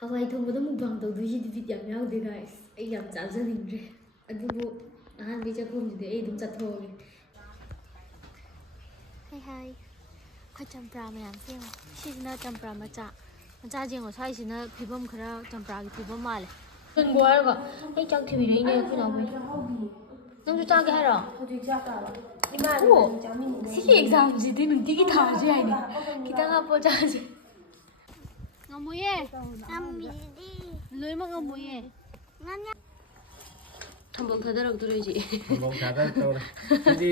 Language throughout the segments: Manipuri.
Hawai thongboda mukbang tawdoisidi bit yam yaude guys. Ai yam chajaningre. Adubu ahanbi chakhomjide ai dum chathoge. Hi. Khoi champra mayam semo. Sisina champra macha. Macha jengo saisina phibam khara champra gi phibam male. Tungbo harga. Ai chak thibire ine khuna bai. Nangju chage hara. Hodi chaka ba. Imani chamin. Si exam jidi nunti ki thaje aini. Kitanga pochaje. Ngamuye. Ngamidi. Loima ngamuye. Nganya. Thambong thadarak duriji. Thambong thadarak tawre. Sidi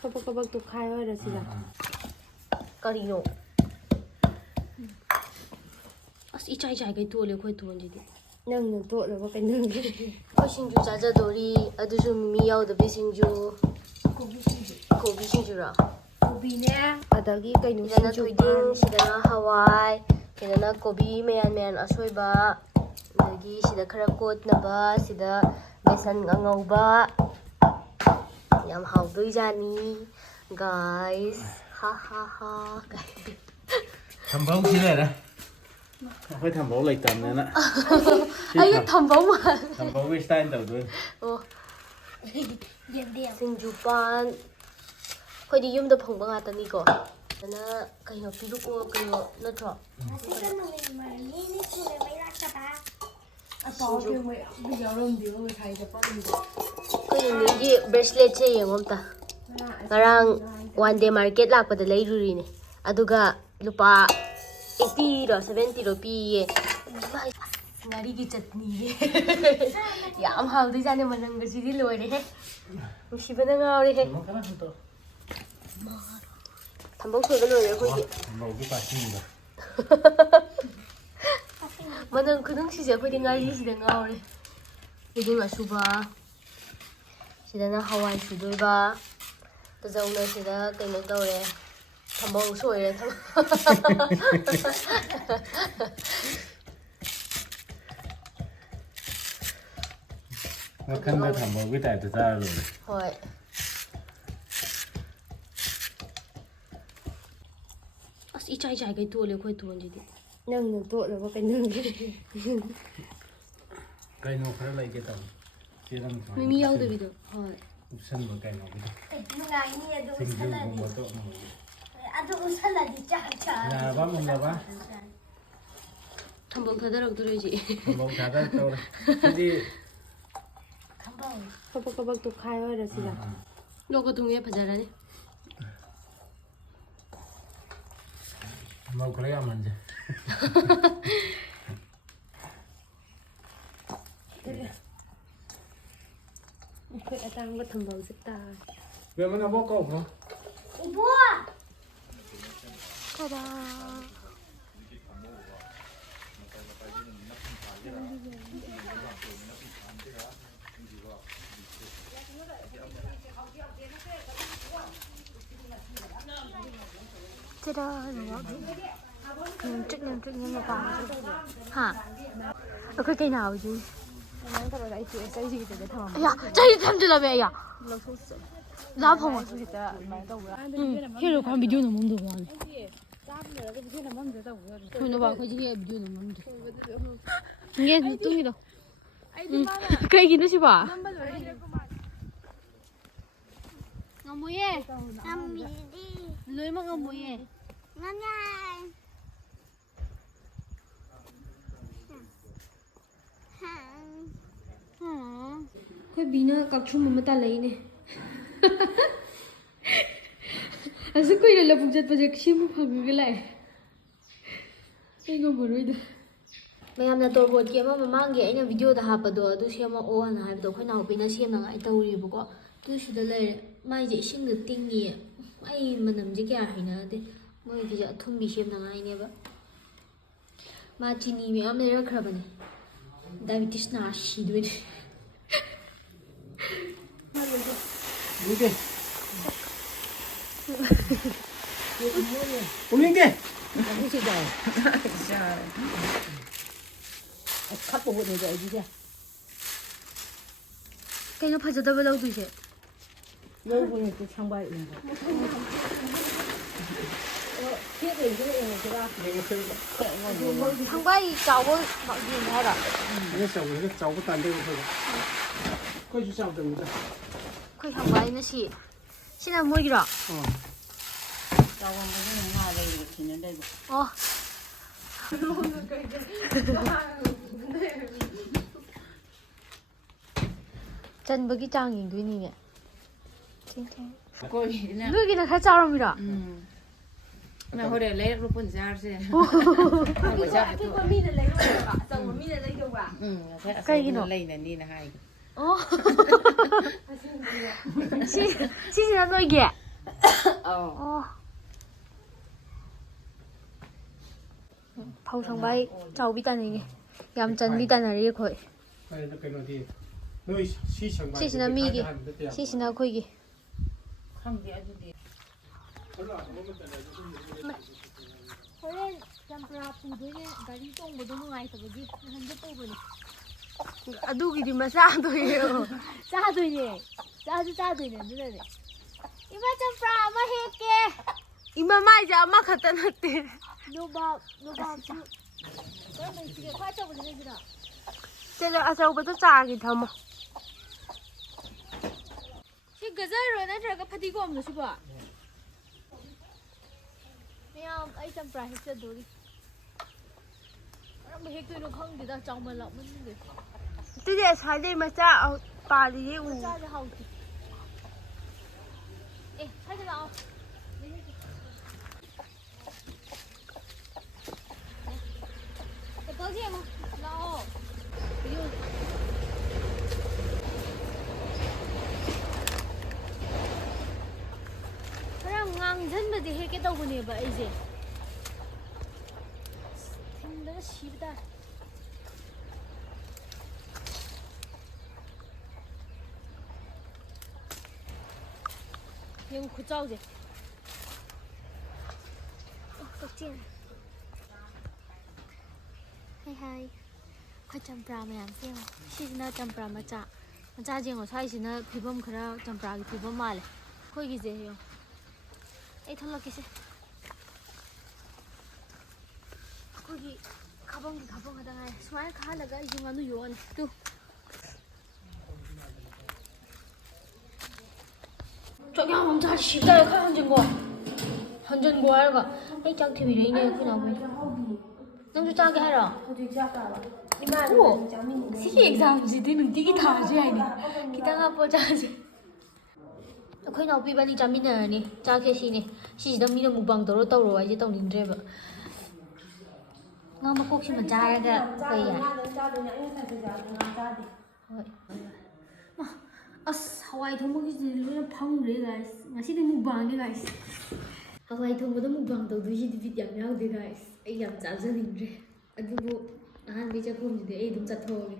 kabak tu khai oi ra sida. Karino. As ichai kai tole khoi thonjidi. Nang na to la ba kai nang. Khoi singju jaja dori adusu mi yaw da be singju. Kobi singju ra. Kobi ne adagi kai nu singju ding sidana hawai sidana kobi mayan asoiba adagi sida khara kot na ba sida besan ngauba yam haudoi jani guys ha thambong chi ra khoi thambong lai tam ne na ai thambong ma thambong wi style tau doi singju pan khoi di yum da phongba nga tani ko na kayo pilu ko kayo na tro kayo ni bracelet che yengom ta ngarang one day market lakpada leiruri ne aduga lupa 80 ro 70 ro pi ye ngari gi chutney yam hawdi jane manang ga sidi loire he musibana ngawre he thambong soga loire khoi di thambong gi pasin da manang khudung si je khoi di ngari sida ngawre iding asuba sidana hawai sudoiba tajauna sida kaino tawre thambong soire wakhanda thambong gi tai ta cha lo hoi as ichai kai tole khoi thonjidi nang na to la ba kai nang kai no khara lai ke tam chiram mimi yaw de bido hoi upsan ba kai no bi ngai ni adu singju mo to adu usala di cha na ba thambong thadarak duriji thambong thadarak tawre sidi kabak tu khai oi ra sida logo tunge phajarani mau khara ya manje khoi atang ba thambong sita be mana bo ko bro ibu tada tada trích nhưng mà còn hả cái cây nào chứ 야, 짜이 탐들라 왜야? 나 봐봐. 히로 관 비디오 너무 봐. 그거 봐, 거기 비디오 너무 이게 뚱이다. 그 얘기 넣으시 봐. ngamuye ngamidi lối mà ngamuye nganyai khoi bina kakchum mata leine asu koi la buk jat project simu phang ga lai ai ngomoroi da mayamna torbot ki ama mamang gi aina video da hapado adu sema o han haibdo khoi naw pina semna ngai tawri bako tu sida leire mai je sing de tingi ai manam je kya haina de moi gi ja thumbi semna ngai ne ba ma chini me am ne rakhra bane diabetes na shi dwe Ulinge. Ulinge. Không chịu đời. Trời. Khắp bộ này vậy chứ. cái nó phải giờ đâu lâu rồi chứ Lâu rồi tôi sang bay rồi. thiết thì cái này cái ra Thằng bay cháu ơi, mọi gì hay là cái sầu cái cháu có tàn đây thôi coi chú sao đừng ra Khơi thằng bay nó xì Xin là mua gì đó Cháu không có cái nào đây được thì nó đây Ồ Chân với cái trang nhìn tôi nhìn nhỉ Cô gì nè Người kia là khá cháu rồi đó Mà hồi để lấy lúc quân ra xe Cái con mi này lấy đâu cả, chồng của mi này lấy đâu cả. Cây gì nó lấy này đi là hai Ồ Xin là nuôi ghẻ Ồ Thâu thằng bay cháu bị tàn này Yam chân bị tàn này đi khỏi đây là cái nó đi nơi xí chẳng Xin là mi kì Xin là khôi kì Không thì anh đi Horen champra pudoine gari tongbodo nungaittabagi hanje tawbani adugidi masadoyo chadoine chadoine adunane ima champra ama heke ima mai ja ama khata natte no ba su ko mai sige kwa chawbani ne jira chelo achawbado chaagi thamo si gazaro natraga phatigom no siba Ma'am, ay champra hekta dori. Parang may hekta no khang dida chaw malak man ni. Tide sai macha pa li ye u. Macha de hauti. Eh, sai ka lao. Cái tao gì mà? Lao. ngang dân mà thì hết cái đầu này vậy gì thằng đó xí ta nhưng khó trâu gì cực chuyện hay khoai champra mà làm xem xí na champra mà cha gì ngồi sai xí na phi bom khara champra cái phi bom mal khôi cái gì vậy Ê thật là kìa 거기 가방 하다가 스마일 하다가 이제 와는 요원 또 저기 한번 잘 쉽다 한전 거 할까 이 짱TV를 이내 그냥 뭐 너무 짜게 해라 오 시기 exam 지대는 되게 다 하지 아니 기타가 보자지 ꯑꯩꯈꯣꯏ ꯅꯥꯎꯄꯤ ꯕꯥꯅꯤ ꯆꯥꯃꯤꯟꯅꯔꯅꯤ ꯆꯥꯛꯁꯦ ꯁꯤꯁꯤꯗ ꯃꯤꯅ ꯃꯨꯛꯕꯥꯡ ꯇꯧꯔꯣ ꯑꯩꯁꯦ ꯇꯧꯅꯤꯡꯗ꯭ꯔꯦꯕ ꯉꯥ ꯃꯀꯣꯛꯁꯤꯃ ꯆꯥꯔꯒ ꯀꯩ ꯌꯥꯏ ꯍꯣꯏ ꯑꯁ ꯍꯋꯥꯏ ꯊꯣꯡꯕꯒꯤꯁꯤꯗꯤ ꯂꯣꯏꯅ ꯐꯪꯈ꯭ꯔꯦ ꯒꯥꯏꯁ ꯉꯁꯤꯗꯤ ꯃꯨꯛꯕꯥꯡꯅꯦ ꯒꯥꯏꯁ ꯍꯋꯥꯏ ꯊꯣꯡꯕꯗ ꯃꯨꯛꯕꯥꯡ ꯇꯧꯗꯣꯏꯁꯤꯗꯤ ꯕꯤꯠ ꯌꯥꯝ ꯌꯥꯎꯗꯦ ꯒꯥꯏꯁ ꯑꯩ ꯌꯥꯝ ꯆꯥꯖꯅꯤꯡꯗ꯭ꯔꯦ ꯑꯗꯨꯕꯨ ꯑꯍꯥꯟꯕꯒꯤ ꯆꯥꯛꯈꯨꯝꯁꯤꯗꯤ ꯑꯩ ꯑꯗꯨꯝ ꯆꯠꯊꯣꯛꯑꯒꯦ